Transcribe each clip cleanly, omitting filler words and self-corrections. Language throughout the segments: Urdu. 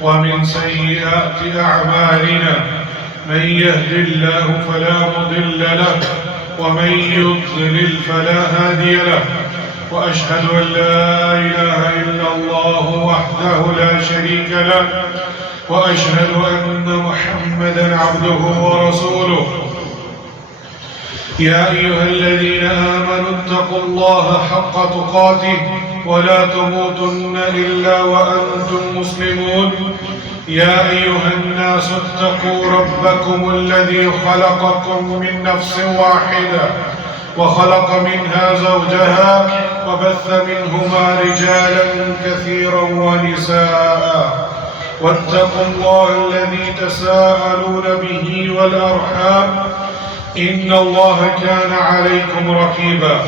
ومن سيئات أعمالنا من يهد الله فلا مضل له ومن يضلل فلا هادي له وأشهد أن لا إله إلا الله وحده لا شريك له وأشهد أن محمدًا عبده ورسوله يا أيها الذين آمنوا اتقوا الله حق تقاته ولا تموتن إلا وأنتم مسلمون يا أيها الناس اتقوا ربكم الذي خلقكم من نفس واحدة وخلق منها زوجها وبث منهما رجالا كثيرا ونساء واتقوا الله الذي تساءلون به والأرحام إن الله كان عليكم رقيبا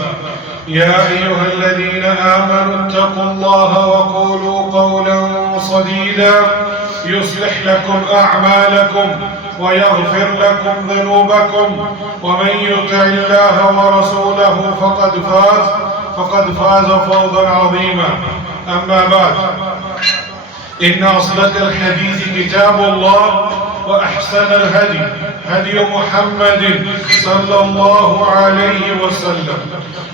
يا أيها الذين آمنوا اتقوا الله وقولوا قولا سديدا يصلح لكم أعمالكم ويغفر لكم ذنوبكم ومن يطع الله ورسوله فقد فاز فوزا عظيما أما بعد إن أصدق الحديث كتاب الله وأحسن الهدي هدي محمد صلى الله عليه وسلم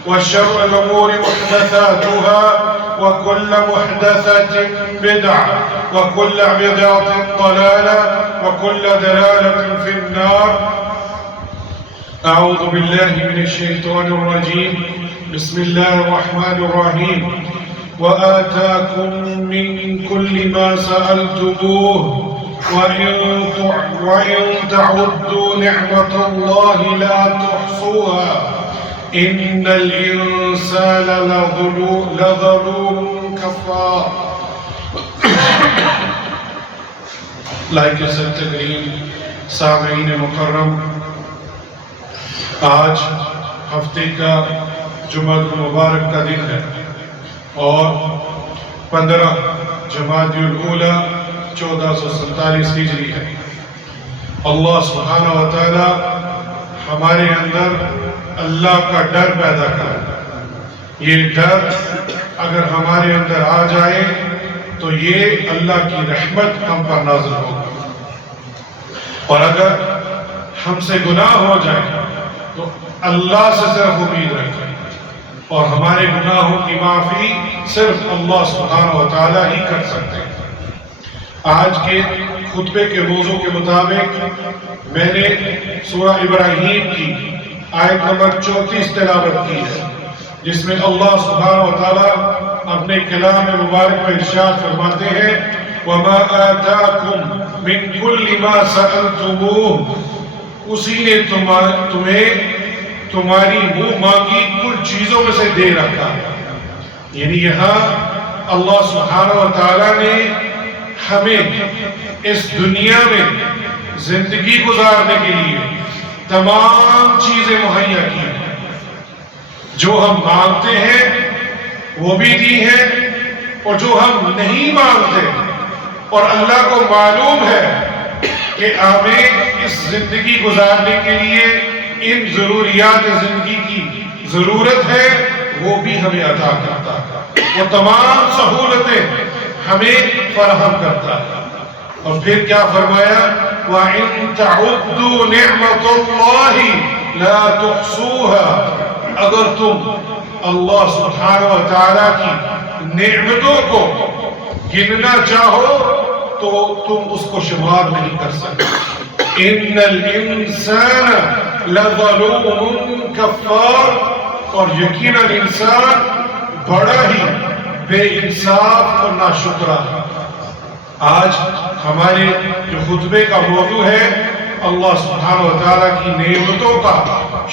وشر الأمور محدثاتها وكل محدثة بدعة وكل بدعة ضلالة وكل ضلالة في النار أعوذ بالله من الشيطان الرجيم بسم الله الرحمن الرحيم وآتاكم من كل ما سألتموه وإن تعدوا نعمة الله لا تحصوها إن الإنسان لظلوم كفار لائق تقریم سامعین مکرم، آج ہفتے کا جمعہ المبارک کا دن ہے اور 15 جمادی الاولیٰ 1447 ہجری ہے۔ اللہ سبحانہ و تعالی ہمارے اندر اللہ کا ڈر پیدا کرے۔ یہ ڈر اگر ہمارے اندر آ جائے تو یہ اللہ کی رحمت ہم پر نازل ہوگی، اور اگر ہم سے گناہ ہو جائے تو اللہ سے صرف امید رکھیں، اور ہمارے گناہوں کی معافی صرف اللہ سبحانہ و تعالی ہی کر سکتے ہیں۔ آج کے خطبے کے موضوع کے مطابق میں نے سورہ ابراہیم کی آیت نمبر 34 تلاوت کی ہے، جس میں اللہ سبحانہ و تعالی اپنے کلام مبارک میں ارشاد فرماتے ہیں وَمَا آتَاكُم مِّن كُلِّ مَا سَأَلْتُمُوهُ، اسی نے تمہیں تمہاری منہ مانگی کل چیزوں میں سے دے رکھا ہے۔ یعنی یہاں اللہ سبحانہ و تعالی نے ہمیں اس دنیا میں زندگی گزارنے کے لیے تمام چیزیں مہیا کی ہیں، جو ہم مانگتے ہیں وہ بھی دی ہیں، اور جو ہم نہیں مانگتے اور اللہ کو معلوم ہے کہ ہمیں اس زندگی گزارنے کے لیے ان ضروریات زندگی کی ضرورت ہے، وہ بھی ہمیں عطا کرتا ہے، وہ تمام سہولتیں ہمیں فراہم کرتا ہے۔ اور پھر کیا فرمایا وَإِن تَعُدُّوا نِعْمَةَ اللَّهِ لَا تُحْصُوهَا، اگر تم اللہ سبحانہ و تعالیٰ کی نعمتوں کو گننا چاہو تو تم اس کو شمار نہیں کر سکتے۔ إِنَّ الْإِنسَانَ لَظَلُومٌ كَفَّارٌ، اور یقیناً انسان بڑا ہی بے انصاف اور ناشکرا ہے۔ آج ہمارے جو خطبے کا موضوع ہے اللہ سبحانہ و تعالیٰ کی نعمتوں کا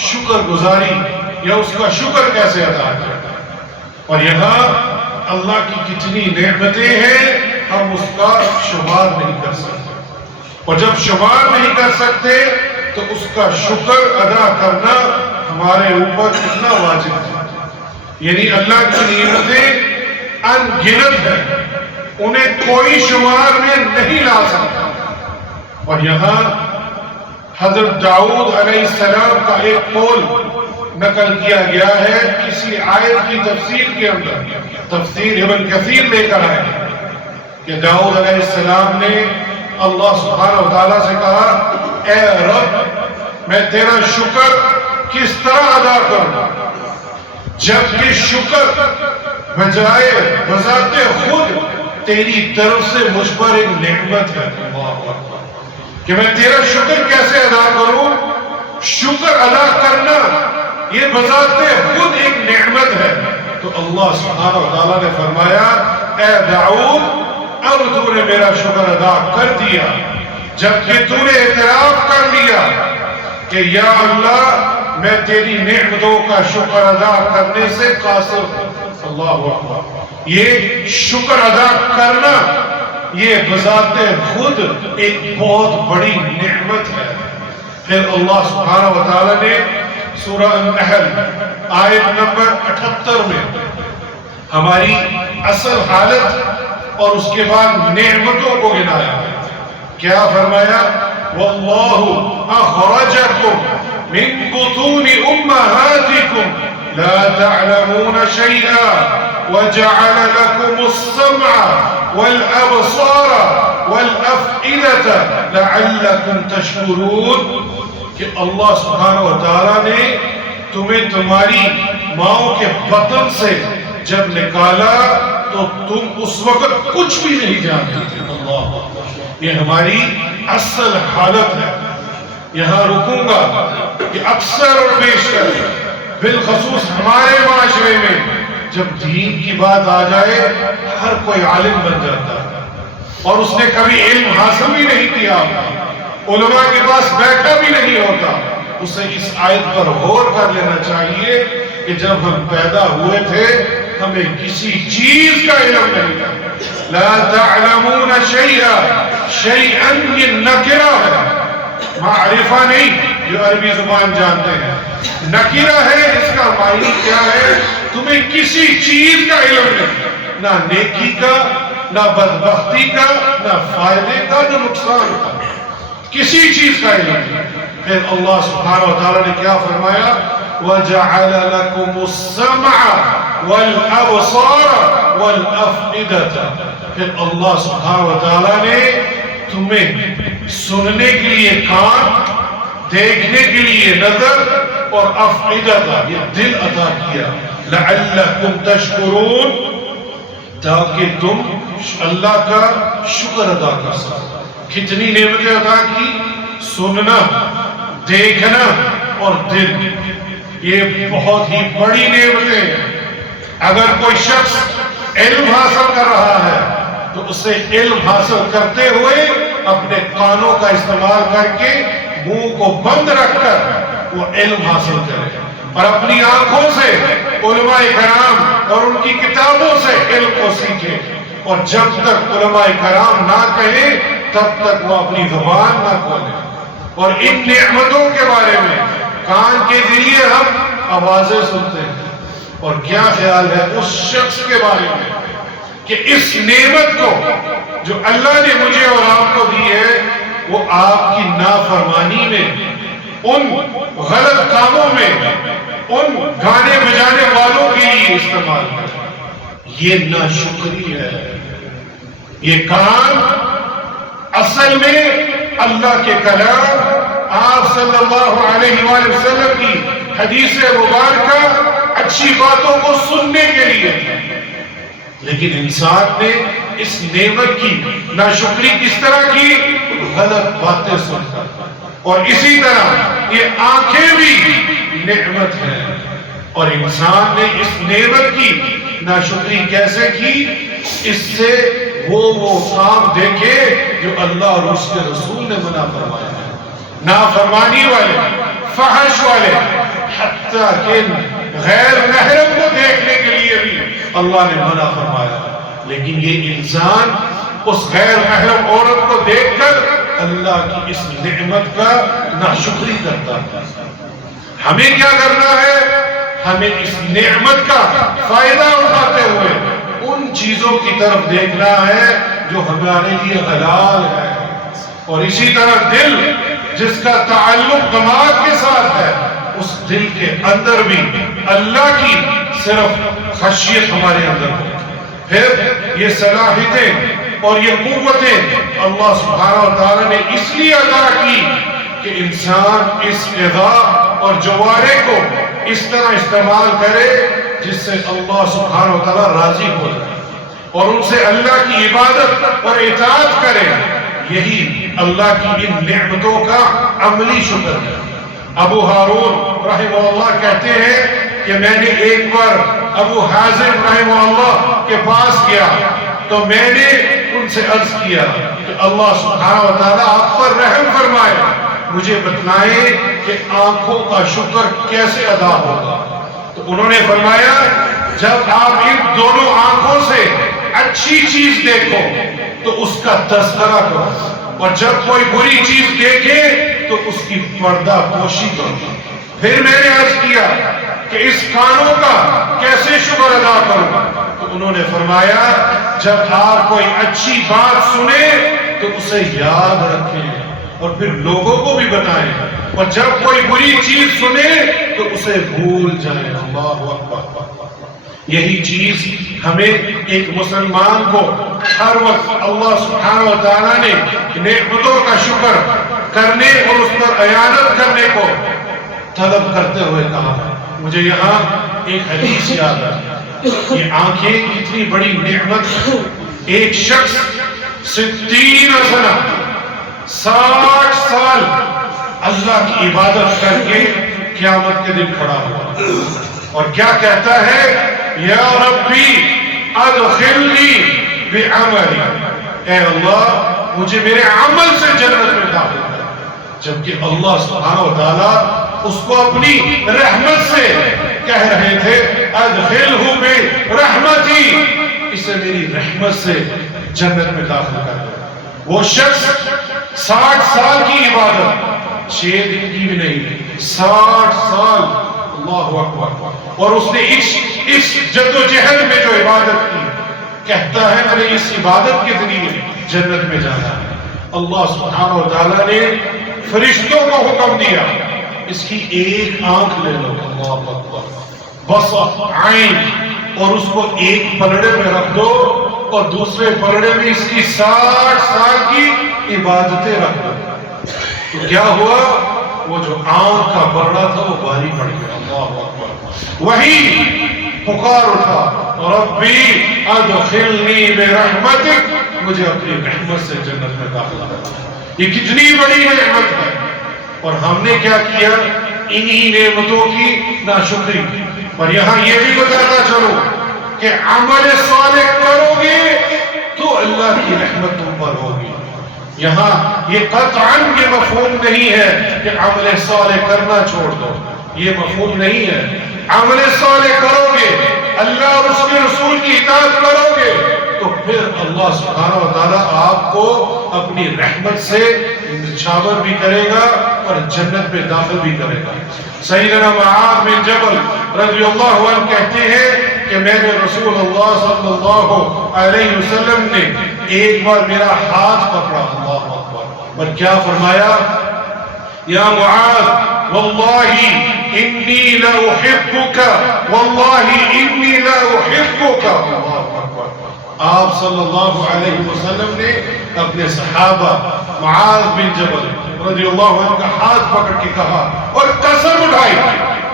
شکر گزاری یا اس کا شکر کیسے ادا کریں، اور یہاں اللہ کی کتنی نعمتیں ہیں ہم اس کا شمار نہیں کر سکتے، اور جب شمار نہیں کر سکتے تو اس کا شکر ادا کرنا ہمارے اوپر کتنا واجب ہے۔ یعنی اللہ کی نعمتیں ان گنت ہیں، انہیں کوئی شمار میں نہیں لا سکتا۔ اور یہاں حضرت داؤد علیہ السلام کا ایک قول نقل کیا گیا ہے کسی آیت کی تفسیر کے اندر، تفسیر ابن کثیر لے کر آئے کہ داؤد علیہ السلام نے اللہ سبحانہ و تعالیٰ سے کہا اے رب میں تیرا شکر کس طرح ادا کروں، جبکہ شکر بجائے بذات خود تیری طرف سے مجھ پر ایک نعمت ہے، کہ میں تیرا شکر کیسے ادا کروں؟ شکر ادا کرنا یہ بذات خود ایک نعمت ہے۔ تو اللہ سبحانہ و تعالیٰ نے فرمایا اے داؤد اب تو نے میرا شکر ادا کر دیا، جبکہ تو نے اعتراف کر لیا کہ یا اللہ میں تیری نعمتوں کا شکر ادا کرنے سے قاصر ہوں۔ اللہ اکبر، یہ شکر ادا کرنا یہ بذات خود ایک بہت بڑی نعمت ہے۔ پھر اللہ سبحانہ و تعالیٰ نے سورہ النحل آیت نمبر 78 میں ہماری اصل حالت اور اس کے بعد نعمتوں کو گنایا، کیا فرمایا؟ وَاللَّهُ أَخْرَجَكُم مِّن بُطُونِ أُمَّهَاتِكُمْ لَا تَعْلَمُونَ شَيْئًا وَجَعَلَ لَكُمُ السَّمْعَ وَالْأَبْصَارَ وَالْأَفْئِدَةَ لَعَلَّكُمْ تَشْكُرُونَ، کہ اللہ سبحانہ و تعالیٰ نے تمہیں تمہاری ماؤں کے بطن سے جب نکالا تو تم اس وقت کچھ بھی نہیں جانتے تھے۔ اللہ، یہ ہماری اصل حالت ہے۔ یہاں رکوں گا کہ اکثر اور بیشتر بالخصوص ہمارے معاشرے میں جب دین کی بات آ جائے ہر کوئی عالم بن جاتا ہے، اور اس نے کبھی علم حاصل بھی نہیں کیا، علماء کے پاس بیٹھا بھی نہیں ہوتا۔ اسے اس آیت پر غور کر لینا چاہیے کہ جب ہم پیدا ہوئے تھے ہمیں کسی چیز کا علم نہیں تھا۔ لا تعلمون شیئا، شیئا یہ نکرہ ہے، معرفہ نہیں جو عربی زبان جانتے ہیں، نکرہ ہے، اس کا معنی کیا ہے؟ تمہیں کسی چیز کا علم نہیں، نہ نیکی کا، نہ بدبختی کا، نہ فائدے کا، نہ نقصان کا، کسی چیز کا علم نہیں۔ پھر اللہ سبحانہ و تعالیٰ نے کیا فرمایا؟ وَجَعَلَ لَكُمُ السَّمْعَ وَالْأَبْصَارَ وَالْأَفْئِدَةَ، پھر اللہ سبحانہ و تعالیٰ نے تمہیں سننے کے لیے کان، دیکھنے کے لیے نظر، اور افئدہ یہ دل عطا کیا، لعلکم تشکرون، تاکہ تم اللہ کا شکر ادا کر سکو۔ کتنی نعمتیں عطا کی؟ سننا، دیکھنا اور دل، یہ بہت ہی بڑی نعمتیں ہیں۔ اگر کوئی شخص علم حاصل کر رہا ہے تو اسے علم حاصل کرتے ہوئے اپنے کانوں کا استعمال کر کے منہ کو بند رکھ کر وہ علم حاصل کرے، اور اپنی آنکھوں سے علماء کرام اور ان کی کتابوں سے علم کو سیکھے، اور جب تک علماء کرام نہ کہیں تب تک وہ اپنی زبان نہ کھولے۔ اور ان نعمتوں کے بارے میں کان کے ذریعے ہم آوازیں سنتے ہیں، اور کیا خیال ہے اس شخص کے بارے میں کہ اس نعمت کو جو اللہ نے مجھے اور آپ کو دی ہے وہ آپ کی نافرمانی میں، ان غلط کاموں میں، ان گانے بجانے والوں کے لیے استعمال کرے؟ یہ ناشکری ہے۔ یہ کان اصل میں اللہ کے کلام، آپ صلی اللہ علیہ وآلہ وسلم کی حدیث مبارکہ، اچھی باتوں کو سننے کے لیے، لیکن انسان نے اس نعمت کی ناشکری کس طرح کی؟ غلط باتیں سن کر۔ اور اسی طرح یہ آنکھیں بھی نعمت ہے، اور انسان نے اس نعمت کی ناشکری کیسے کی؟ اس سے وہ کام دیکھے جو اللہ اور اس کے رسول نے منع فرمایا ہے، نافرمانی والے، فحش والے، حتیٰ کہ غیر محرم کو دیکھنے کے لیے بھی اللہ نے منع فرمایا۔ لیکن یہ انسان اس غیر محرم عورت کو دیکھ کر اللہ کی اس نعمت کا ناشکری کرتا ہے۔ ہمیں کیا کرنا ہے؟ ہمیں اس نعمت کا فائدہ اٹھاتے ہوئے ان چیزوں کی طرف دیکھنا ہے جو ہمارے لیے حلال ہے، اور اسی طرح دل جس کا تعلق دماغ کے ساتھ ہے، اس دل کے اندر بھی اللہ کی صرف خشیت ہمارے اندر ہو۔ پھر یہ صلاحیتیں اور یہ قوتیں اللہ سبحانہ و تعالیٰ نے اس لیے عطا کی کہ انسان اس غذا اور جوارے کو اس طرح استعمال کرے جس سے اللہ سبحانہ و تعالیٰ راضی ہو جائے اور ان سے اللہ کی عبادت اور اطاعت کرے. یہی اللہ کی ان نعمتوں کا عملی شکر ہے. ابو ہارون رحمہ اللہ کہتے ہیں کہ میں نے ایک بار ابو حازم رحمہ اللہ کے پاس گیا تو میں نے ان سے عرض کیا کہ اللہ سبحانہ و تعالیٰ آپ پر رحم فرمائے, مجھے بتلائیں کہ آنکھوں کا شکر کیسے ادا ہوگا. تو انہوں نے فرمایا جب آپ ان دونوں آنکھوں سے اچھی چیز دیکھو تو اس کا تذکرہ کرو, اور جب کوئی بری چیز دیکھے تو اس کی پردہ پوشی کرو. پھر میں نے عرض کیا کہ اس کانوں کا کیسے شکر ادا کروں؟ تو انہوں نے فرمایا جب آپ کوئی اچھی بات سنیں تو اسے یاد رکھیں اور پھر لوگوں کو بھی بتائیں, اور جب کوئی بری چیز سنے تو اسے بھول جائیں. اللہ اکبر. یہی چیز ہمیں ایک مسلمان کو ہر وقت اللہ سبحانہ و تعالیٰ نے نعمتوں کا شکر کرنے اور اس پر اعانت کرنے کو طلب کرتے ہوئے کہا. مجھے یہاں ایک حدیث یاد ہے. یہ آنکھیں کتنی بڑی نعمت ہے. ایک شخص 60 سنہ 60 سال اللہ کی عبادت کر کے قیامت کے دن کھڑا ہوا اور کیا کہتا ہے یا ربی ادخلنی بعملی, اے اللہ مجھے میرے عمل سے جنت میں داخل کر. جبکہ اللہ سبحانہ و تعالیٰ اس کو اپنی رحمت سے کہہ رہے تھے ادخلہ برحمتی, اسے میری رحمت سے جنت میں داخل کر دو. وہ شخص 60 سال کی عبادت 6 دن کی بھی نہیں, 60 سال. اللہ اکبر. اور اس نے اس جد و جہد میں جو عبادت کی کہتا ہے میں نے اس عبادت کے ذریعے جنت میں جانا ہے. اللہ سبحانہ و تعالیٰ نے فرشتوں کو حکم دیا اس کی ایک آنکھ لے لو. اللہ اکبر. بس عین, اور اس کو ایک پلڑے میں رکھ دو اور دوسرے پلڑے میں اس کی 60 سال کی عبادتیں رکھ دو. تو کیا ہوا, وہ جو آنکھ کا پلڑا تھا وہ بھاری پڑ گیا. اللہ اکبر. وہی پکار اٹھا ربی ادخلنی برحمتک, مجھے اپنی رحمت سے جنت میں داخل کر. یہ کتنی بڑی نعمت ہے, اور ہم نے کیا کیا انہی نعمتوں کی ناشکری. اور یہاں یہ بھی بتاتا چلو کہ عمل صالح کرو گے تو اللہ کی رحمت تم پر ہوگی. یہاں یہ قطعاً یہ مفہوم نہیں ہے کہ عمل صالح کرنا چھوڑ دو, یہ مفہوم نہیں ہے. عمل صالح کرو گے, اللہ اور اس کے رسول کی اطاعت کرو گے تو پھر اللہ سبحانہ و تعالیٰ آپ کو اپنی رحمت سے نچھاور بھی کرے گا اور جنت میں داخل بھی کرے گا. سیدنا معاذ بن جبل رضی اللہ عنہ کہتے ہیں کہ میں نے رسول اللہ صلی اللہ علیہ وسلم نے ایک بار میرا ہاتھ پکڑا. اللہ اکبر. اور کیا فرمایا یا معاذ واللہ انی لا احبک, واللہ انی لا احبک. اللہ اکبر. آپ صلی اللہ علیہ وسلم نے اپنے صحابہ معاذ بن جبل رضی اللہ عنہ کا ہاتھ پکڑ کے کہا اور قسم اٹھائی.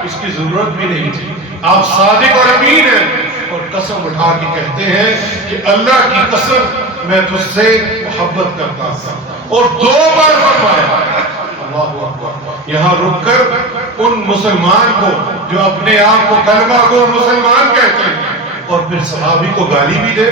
اس کی ضرورت بھی نہیں تھی, آپ صادق اور امین ہیں, اور قسم اٹھا کے کہتے ہیں کہ اللہ کی قسم میں تجھ سے محبت کرتا تھا, اور 2 بار فرمایا. اللہ اکبر. یہاں رک کر ان مسلمان کو جو اپنے آپ کو کلمہ کو مسلمان کہتے ہیں اور پھر صحابی کو گالی بھی دے,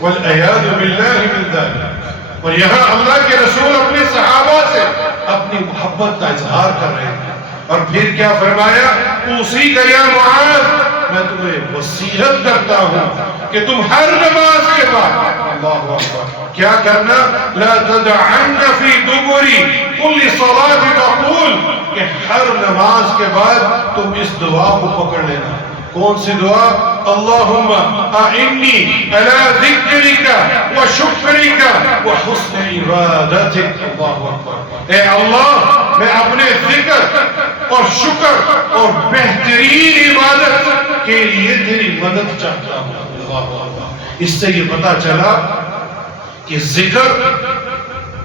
والعیاذ باللہ من ذلک. اور یہاں اللہ کے رسول اپنے صحابہ سے اپنی محبت کا اظہار کر رہے ہیں, اور پھر کیا فرمایا اوصیک یا معاذ, میں تمہیں وصیت کرتا ہوں کہ تم ہر نماز کے بعد اللہ اکبر کیا کرنا, لا تدعن فی دبر کل صلاۃ تقول, کہ ہر نماز کے بعد تم اس دعا کو پکڑ لینا. کون سی دعا؟ اللہم اعنی علی ذکرک و شکرک و حسن عبادتک. اللہ اکبر. اے اللہ میں اپنے ذکر اور شکر اور بہترین عبادت کے لیے تیری مدد چاہتا ہوں. اللہ اکبر. اس سے یہ پتا چلا کہ ذکر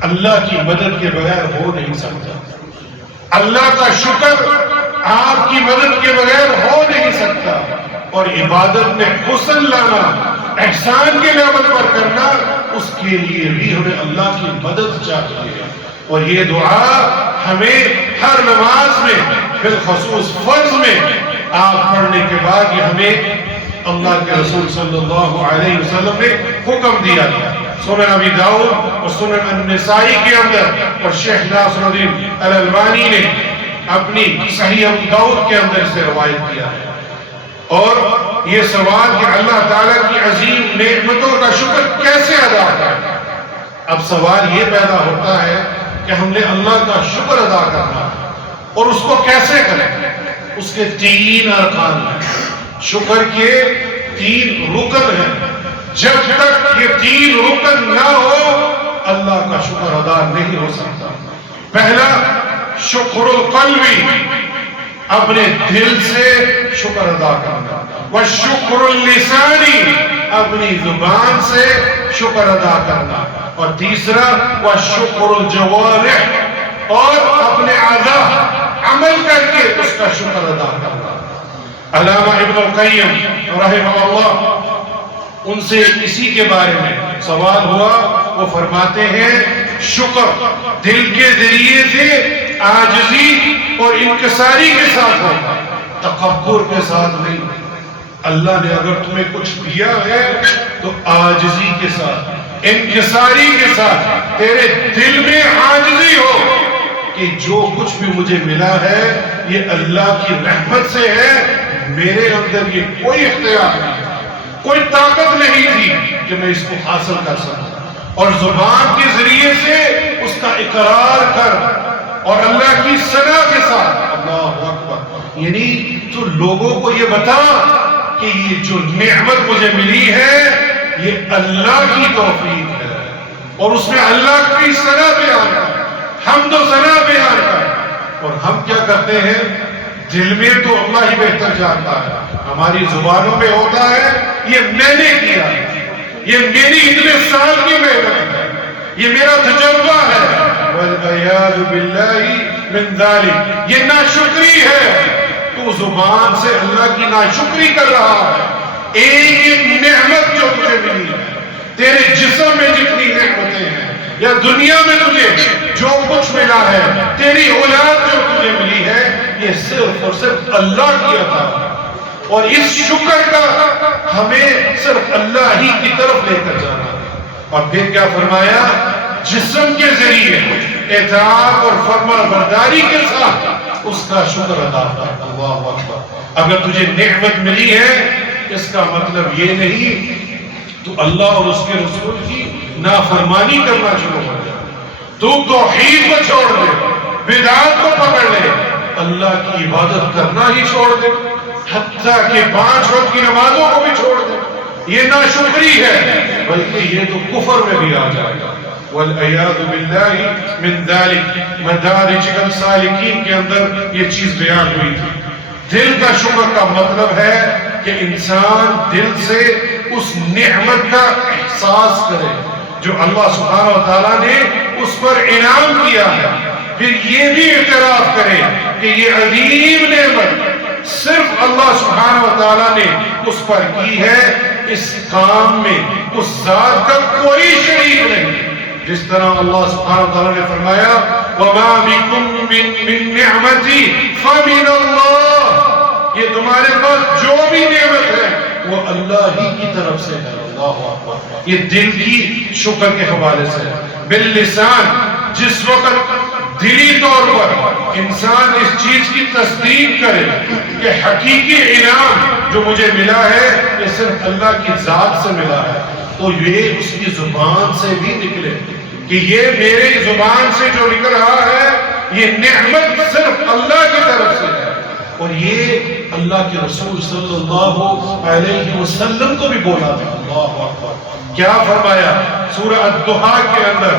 اللہ کی مدد کے بغیر ہو نہیں سکتا، اللہ کا شکر آپ کی مدد کے بغیر ہو نہیں سکتا، اور عبادت میں حسن لانا، احسان کے لیول پر کرنا، اس کے لیے بھی ہمیں اللہ کی مدد چاہیے۔ اور یہ دعا ہمیں ہر نماز میں، بالخصوص فرض میں آپ پڑھنے کے بعد یہ ہمیں اللہ کے رسول صلی اللہ علیہ وسلم نے حکم دیا تھا۔ سنن ابی داؤد اور سنن النسائی کے اندر، اور شیخ ناصر الدین الالبانی نے اپنی صحیح ابو داؤد کے اندر سے روایت کیا ہے۔ اور یہ سوال کہ اللہ تعالیٰ کی عظیم نعمتوں کا شکر کیسے ادا کریں؟ اب سوال یہ پیدا ہوتا ہے کہ ہم نے اللہ کا شکر ادا کرنا ہے، اور اس کو کیسے کریں؟ اس کے 3 ارکان ہیں، شکر کے 3 رکن ہیں۔ جب تک یہ 3 رکن نہ ہو، اللہ کا شکر ادا نہیں ہو سکتا۔ پہلا، شکر القلبی، اپنے دل سے شکر ادا کرنا، والشکر اللسانی، اپنی زبان سے شکر ادا کرنا، اور تیسرا والشکر الجوارح، اور اپنے اعضاء عمل کر کے اس کا شکر ادا کرنا۔ علامہ ابن القیم رحمہ اللہ، ان سے اسی کے بارے میں سوال ہوا، وہ فرماتے ہیں شکر دل کے ذریعے سے عاجزی اور انکساری کے ساتھ ہوگا، تکبر کے ساتھ نہیں۔ اللہ نے اگر تمہیں کچھ دیا ہے تو عاجزی کے ساتھ، انکساری کے ساتھ، تیرے دل میں عاجزی ہو کہ جو کچھ بھی مجھے ملا ہے یہ اللہ کی رحمت سے ہے، میرے اندر یہ کوئی اختیار نہیں ہے، کوئی طاقت نہیں تھی کہ میں اس کو حاصل کر سکوں۔ اور زبان کے ذریعے سے اس کا اقرار کر، اور اللہ کی ثنا کے ساتھ اللہ اکبر، یعنی تو لوگوں کو یہ بتا کہ یہ جو نعمت مجھے ملی ہے یہ اللہ کی توفیق ہے، اور اس میں اللہ کی ثنا بیان کر، حمد و ثنا بیان کر۔ اور ہم کیا کرتے ہیں؟ دل میں تو اللہ ہی بہتر جانتا ہے، ہماری زبانوں میں ہوتا ہے یہ میں نے کیا، یہ میری اتنے سال کی محنت ہے، یہ میرا تجربہ ہے، والعیاذ باللہ من ذالک، یہ ناشکری ہے۔ تو زبان سے اللہ کی ناشکری کر رہا ہے۔ ایک نعمت جو تجھے ملی ہے، تیرے جسم میں جتنی نعمتیں ہیں، یا دنیا میں تجھے جو کچھ ملا ہے، تیری اولاد جو تجھے ملی ہے، یہ صرف اور صرف اللہ کی عطا ہے، اور اس شکر کا ہمیں صرف اللہ ہی کی طرف لے کر جانا ہے۔ اور پھر کیا فرمایا؟ جسم کے ذریعے اطاعت اور فرما برداری کے ساتھ اس کا شکر ادا کر۔ اللہ اکبر۔ اگر تجھے نعمت ملی ہے، اس کا مطلب یہ نہیں تو اللہ اور اس کے رسول کی نافرمانی کرنا شروع کر دے، تو توحید کو چھوڑ دے، بدعات کو پکڑ لے، اللہ کی عبادت کرنا ہی چھوڑ دے، حتیٰ کہ 5 وقت کی نمازوں کو بھی چھوڑ دے، یہ ناشکری ہے، بلکہ یہ تو کفر میں بھی آ جائے گا۔ والعیاذ باللہ من ذالک۔ مدارج السالکین کے اندر یہ چیز بیان ہوئی تھی۔ دل کا شکر کا مطلب ہے کہ انسان دل سے اس نعمت کا احساس کرے جو اللہ سبحانہ و تعالیٰ نے اس پر انعام کیا ہے، پھر یہ بھی اعتراف کرے کہ یہ عظیم نعمت صرف اللہ سبحانہ و تعالیٰ نے اس پر کی ہے، اس کام میں اس ذات کا کوئی شریک نہیں۔ جس طرح اللہ سبحانہ و تعالیٰ نے فرمایا وَمَا بِكُم مِّن نِّعْمَتِ فَمِنَ اللَّهِ، یہ تمہارے پاس جو بھی نعمت ہے وہ اللہ ہی کی طرف سے ہے۔ اللہ اکبر۔ یہ دل کی شکر کے حوالے سے باللسان، جس وقت دلی طور پر انسان اس چیز کی تصدیق کرے کہ حقیقی انعام جو مجھے ملا ہے یہ صرف اللہ کی ذات سے ملا ہے، تو یہ اس کی زبان سے بھی نکلے کہ یہ میری زبان سے جو نکل رہا ہے یہ نعمت صرف اللہ کی طرف سے ہے۔ اور یہ اللہ کے رسول صلی اللہ علیہ وسلم کو بھی بولا تھا۔ اللہ اکبر۔ کیا فرمایا سورہ الضحیٰ کے اندر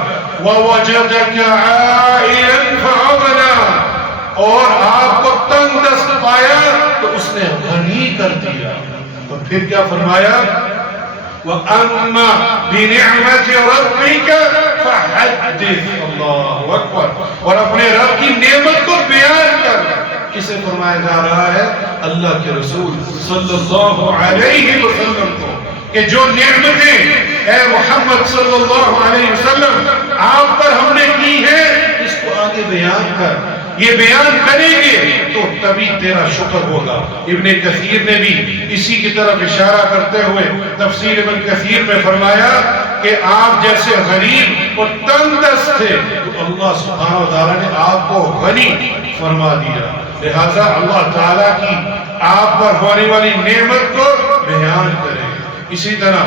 وَوَجَدَكَ عَائِلًا فَأَغْنَىٰ، اور آپ کو تنگ دست پایا تو اس نے غنی کر دیا۔ اور پھر کیا فرمایا وَأَمَّا بِنِعْمَةِ رَبِّكَ فَحَدِّثْ اللہ اکبر، اور اپنے رب کی نعمت کو بیان کر۔ کسے فرمایا جا رہا ہے؟ اللہ کے رسول صلی اللہ علیہ وسلم کو، کہ جو نعمتیں اے محمد صلی اللہ علیہ وسلم آپ پر ہم نے کی ہے، اس کو آگے بیان کر۔ یہ بیان کریں گے تو تبھی تیرا شکر ہوگا۔ ابن کثیر نے بھی اسی کی طرف اشارہ کرتے ہوئے تفسیر ابن کثیر میں فرمایا کہ آپ جیسے غریب اور تنگ دست تھے تو اللہ سبحانہ و تعالیٰ نے آپ کو غنی فرما دیا، لہذا اللہ تعالیٰ کی آپ پر ہونے والی نعمت کو بیان کریں۔ اسی طرح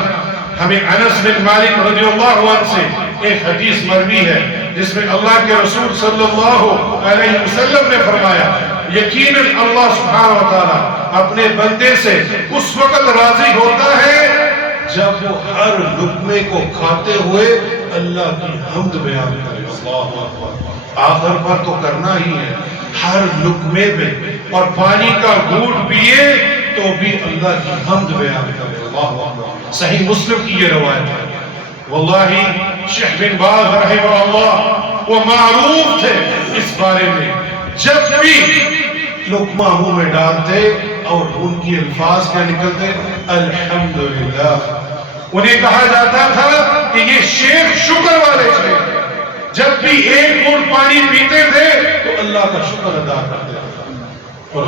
ہمیں انس بن مالک رضی اللہ عنہ سے ایک حدیث مروی ہے جس میں اللہ کے رسول صلی اللہ علیہ وسلم نے فرمایا یقیناً اللہ سبحانہ و تعالیٰ اپنے بندے سے اس وقت راضی ہوتا ہے جب وہ ہر لقمے کو کھاتے ہوئے اللہ کی حمد بیان کرے۔ اللہ اکبر، آخر پر تو کرنا ہی ہے، ہر لقمے میں اور پانی کا گھونٹ پیے تو بھی اللہ کی حمد بیان کرے۔ اللہ اکبر، صحیح مسلم کی یہ روایت ہے۔ واللہ شیخ بن باز رحمہ اللہ وہ معروف تھے اس بارے میں، جب بھی لقمہ منہ میں ڈالتے اور ان کی الفاظ کیا نکلتے؟ الحمدللہ۔ انہیں کہا جاتا تھا کہ یہ شیخ شکر والے تھے، جب بھی ایک گھونٹ پانی پیتے تھے تو اللہ کا شکر ادا کرتے تھے۔ اور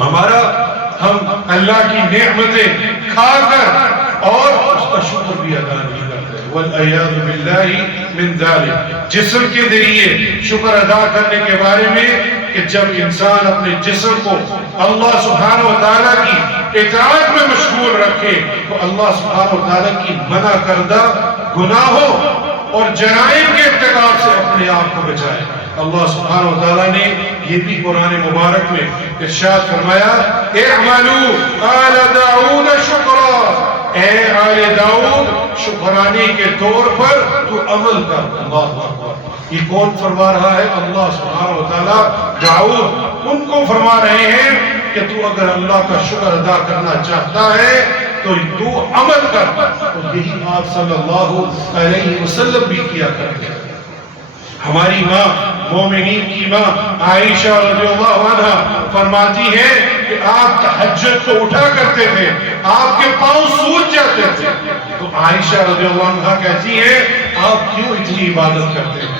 ہم اللہ کی نعمتیں کھا کر اور اس کا شکر بھی ادا نہیں کرتے۔ والعیاذ باللہ من ذالک، جسم کے ذریعے شکر ادا کرنے کے بارے میں کہ جب انسان اپنے جسم کو اللہ سبحانہ و تعالیٰ کی اطاعت میں مشغول رکھے تو اللہ سبحانہ و تعالیٰ کی منع کردہ گناہوں اور جرائم کے ارتکاب سے اپنے آپ کو بچائے۔ اللہ سبحانہ و تعالیٰ نے یہ بھی قرآن مبارک میں ارشاد فرمایا اعملوا آل داؤد شکرا، اے آل داؤد شکرانے کے طور پر تو عمل کر۔ اللہ اکبر، یہ کون فرما رہا ہے؟ اللہ سبحانہ و تعالیٰ داؤد ان کو فرما رہے ہیں کہ تو اگر اللہ کا شکر ادا کرنا چاہتا ہے تو تو عمل کر۔ اور یہی آپ صلی اللہ علیہ وسلم بھی کیا کرتے ہیں۔ ہماری ماں مومنین کی ماں عائشہ رضی اللہ عنہ فرماتی ہے کہ آپ تہجد کو اٹھا کرتے تھے، آپ کے پاؤں سوج جاتے تھے، تو عائشہ رضی اللہ عنہ کہتی ہے آپ کیوں اتنی عبادت کرتے ہیں؟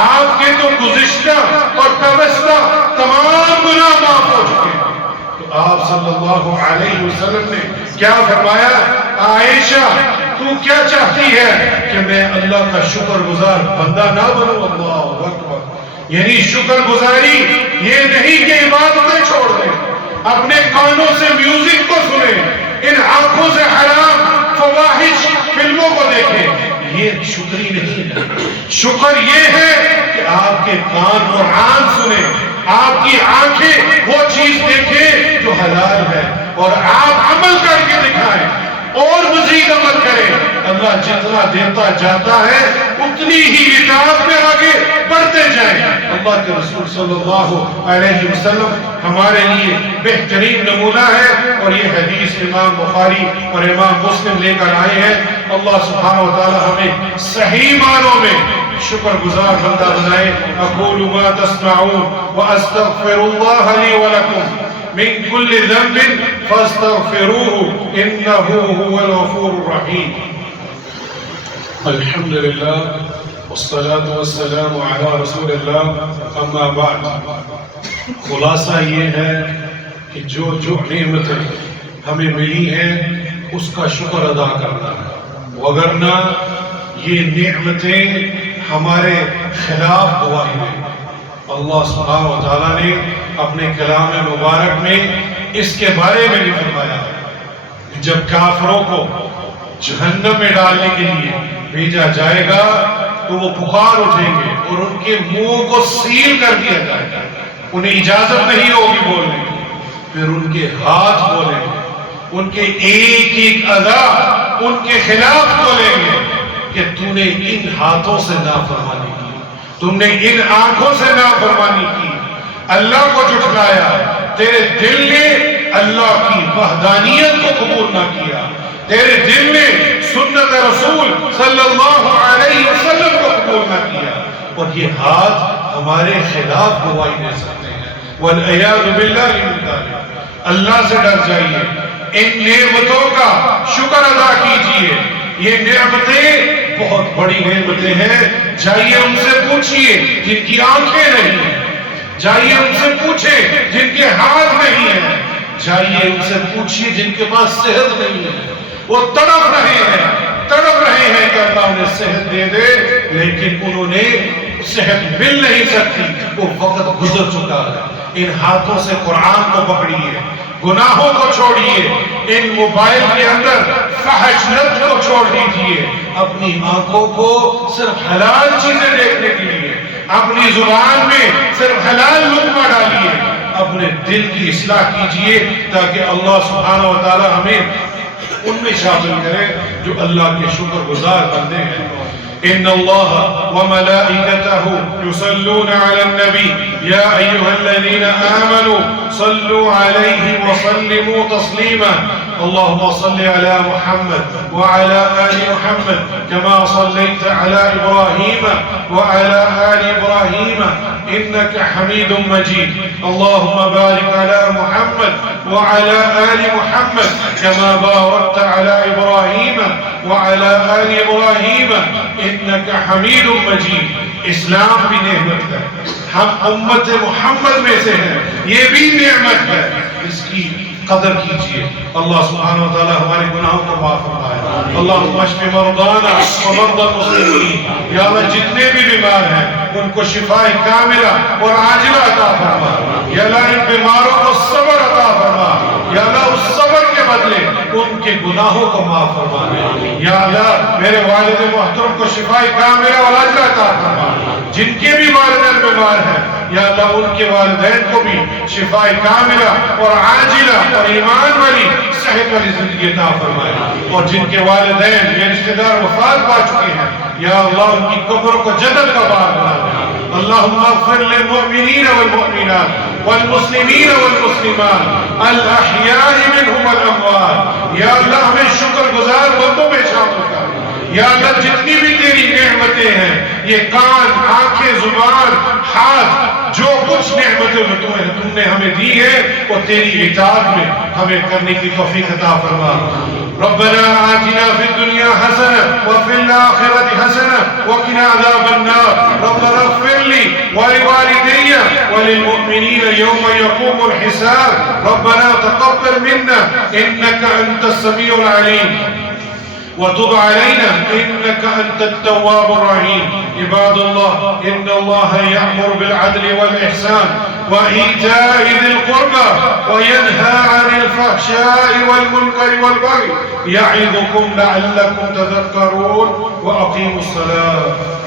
آپ کے تو گزشتہ اور پیوستہ تمام گناہ معاف ہو چکے ہیں۔ تو آپ صلی اللہ علیہ وسلم نے کیا فرمایا؟ عائشہ تو کیا چاہتی ہے کہ میں اللہ کا شکر گزار بندہ نہ بنوں؟ اللہ اکبر، یعنی شکر گزاری یہ نہیں کہ عبادتیں چھوڑ دیں، اپنے کانوں سے میوزک کو سنیں، ان آنکھوں سے حرام فواحش فلموں کو دیکھیں، یہ شکری نہیں ہے۔ شکر یہ ہے کہ آپ کے کان قرآن سنیں، آپ کی آنکھیں وہ چیز دیکھیں جو حلال ہے، اور آپ عمل کر کے دکھائیں اور مزید عمل کریں۔ اللہ جتنا دیتا جاتا ہے اتنی ہی اطاعت میں آگے بڑھتے جائیں۔ اللہ کے رسول صلی اللہ علیہ وسلم ہمارے لیے بہترین نمونہ ہے، اور یہ حدیث امام بخاری اور امام مسلم لے کر آئے ہیں۔ اللہ سبحانہ و تعالی ہمیں صحیح معنوں میں شکر گزار بندہ بنائے۔ اقول ما تسمعون واستغفر اللہ لی ولکم من كل ذنب فاستغفروه انه هو الغفور الرحيم۔ الحمد للہ والصلاة والسلام على رسول اللہ، اما بعد۔ خلاصہ یہ ہے کہ جو نعمتیں ہمیں ملی ہیں اس کا شکر ادا کرنا ہے، وگرنہ یہ نعمتیں ہمارے خلاف گواہی دیں۔ اللہ سبحانہ و تعالیٰ نے اپنے کلام مبارک میں اس کے بارے میں بھی فرمایا ہے، جب کافروں کو جہنم میں ڈالنے کے لیے بھیجا جائے گا تو وہ پکار اٹھیں گے اور ان کے منہ کو سیل کر دیا جائے گا، انہیں اجازت نہیں ہوگی بولنے کی، پھر ان کے ہاتھ بولیں گے، ان کے ایک ایک ادا ان کے خلاف بولیں گے کہ تو نے ان ہاتھوں سے نافرمانی کی، تم نے ان آنکھوں سے نافرمانی کی، اللہ کو جھٹلایا، تیرے دل نے اللہ کی وحدانیت کو قبول نہ کیا، تیرے دل نے سنت رسول صلی اللہ علیہ وسلم کو قبول نہ کیا، اور یہ ہاتھ ہمارے خلاف گواہی دے سکتے ہیں۔ والعیاذ باللہ من ذالک۔ اللہ سے ڈر جائیے، ان نعمتوں کا شکر ادا کیجئے۔ یہ نعمتیں بہت بڑی نعمتیں ہیں، جائیے ان سے پوچھئے جن کی آنکھیں نہیں ہیں، جائیے ان سے پوچھیں جن کے ہاتھ نہیں ہیں، جائیے ان سے پوچھئے جن کے پاس صحت نہیں ہے، وہ تڑپ رہے ہیں کہ اللہ انہیں صحت دے دے، لیکن انہوں نے صحت مل نہیں سکتی، وہ وقت گزر چکا ہے۔ ان ہاتھوں سے قرآن کو پکڑیے، گناہوں کو چھوڑیے، ان موبائل کے اندر فحش لت کو چھوڑ دیجئے، اپنی آنکھوں کو صرف حلال چیزیں دیکھنے کے لیے، اپنی زبان میں صرف حلال لقمہ ڈالیے، اپنے دل کی اصلاح کیجئے تاکہ اللہ سبحانہ وتعالی ہمیں ان میں شامل کرے جو اللہ کے شکر گزار بندے ہیں۔ ان اللہ وملائکتہ یصلون علی النبی یا ایھا الذین آمنوا صلوا علیہ وسلموا تسلیما اللهم صل على محمد وعلى آل محمد كما صليت على إبراهيم وعلى آل إبراهيم إنك حميد مجيد اللهم بارك على محمد وعلى آل محمد كما باركت على إبراهيم وعلى آل إبراهيم إنك حميد مجيد۔ اسلام بھی نعمت ہے، ہم امت محمد میں سے ہیں، یہ بھی نعمت ہے، اس کی قدر کیجئے۔ اللہ سبحانہ وتعالی ہمارے گناہوں کو معاف فرمائے۔ اللہم اشف مرضانا ومرضى المسلمین، یا اللہ جتنے بھی بیمار ہیں ان کو شفاء کاملہ اور عاجلہ عطا فرما، یا اللہ ان بیماروں کو صبر عطا فرما، یا اللہ اس صبر کے بدلے ان کے گناہوں کو معاف فرما، یا اللہ میرے والد محترم کو شفاء کاملہ اور عاجلہ عطا فرما، جن کے بھی والدین بیمار ہیں یا اللہ ان کے والدین کو بھی شفاء کاملہ اور عاجلہ اور ایمان والی صحت والی زندگی عطا فرمائے، اور جن کے والدین یا رشتہ دار وفات پا چکے ہیں یا اللہ ان کی قبروں کو جنت کا باغ بنا دے۔ اللہم اغفر للمؤمنین والمؤمنات والمسلمین والمسلمات الاحیاء منہم والاموات، یا اللہ ہمیں شکر گزار بندوں میں شامل کر، یا اللہ جتنی بھی تیری نعمتیں ہیں، یہ کان، آنکھیں، زبان، ہاتھ، جو کچھ نعمتیں تم نے ہمیں دی ہے وہ تیری اطاعت میں ہمیں کرنے کی توفیق عطا فرما۔ ربنا آتنا فی الدنیا حسنہ وفی الآخرۃ حسنہ وقنا عذاب النار۔ ربنا اغفر لی ولوالدی وللمؤمنین یوم یقوم الحساب۔ ربنا تقبل منا انک انت السمیع العلیم وتب علينا إنك أنت التواب الرحيم۔ عباد الله إن الله يأمر بالعدل والإحسان وإيتاء ذي القربى وينهى عن الفحشاء والمنكر والبغي يعظكم لعلكم تذكرون وأقيموا الصلاة۔